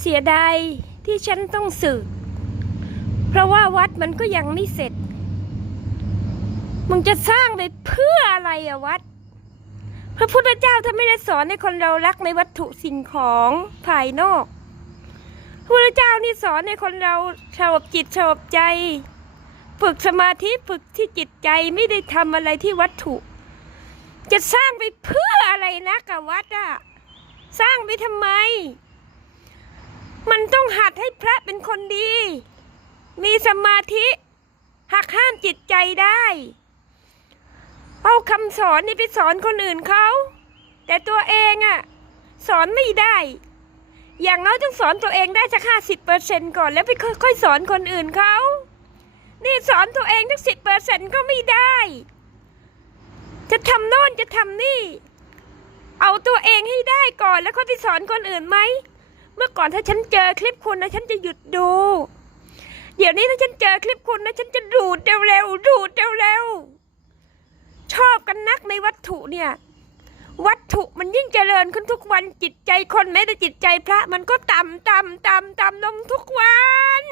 เสียดายที่ฉันต้องสึก เพราะว่าวัดมันก็ยังไม่เสร็จ มึงจะสร้างไปเพื่ออะไรอะวัด พระพุทธเจ้าท่านไม่ได้สอนให้คนเรารักในวัตถุสิ่งของภายนอก พระพุทธเจ้านี่สอนให้คนเราสงบจิตสงบใจ ฝึกสมาธิฝึกที่จิตใจไม่ได้ทำอะไรที่วัตถุ จะสร้างไปเพื่ออะไรนะกับวัดอะสร้างไปทำไม มันต้องหัดให้พระเป็นคนดี มีสมาธิหักห้ามจิตใจได้ เอาคำสอนนี่ไปสอนคนอื่นเขา แต่ตัวเองอะสอนไม่ได้ อย่างน้อยต้องสอนตัวเองได้สักห้าสิบเปอร์เซ็นก่อนแล้วไปค่อยๆสอนคนอื่นเขานี่สอนตัวเองทั้งสิบเปอร์เซ็นก็ไม่ได้ จะทำโน่นจะทำนี่ เอาตัวเองให้ได้ก่อนแล้วค่อยไปสอนคนอื่นไหม เมื่อก่อนถ้าฉันเจอคลิปคุณนะ ฉันจะหยุดดู เดี๋ยวนี้ถ้าฉันเจอคลิปคุณนะ ฉันจะดูดเร็วๆดูดเร็วๆชอบกันนักในวัตถุเนี่ย วัตถุมันยิ่งเจริญขึ้นทุกวันจิตใจคนแม้แต่จิตใจพระมันก็ต่ำต่ำต่ำต่ำลงทุกวัน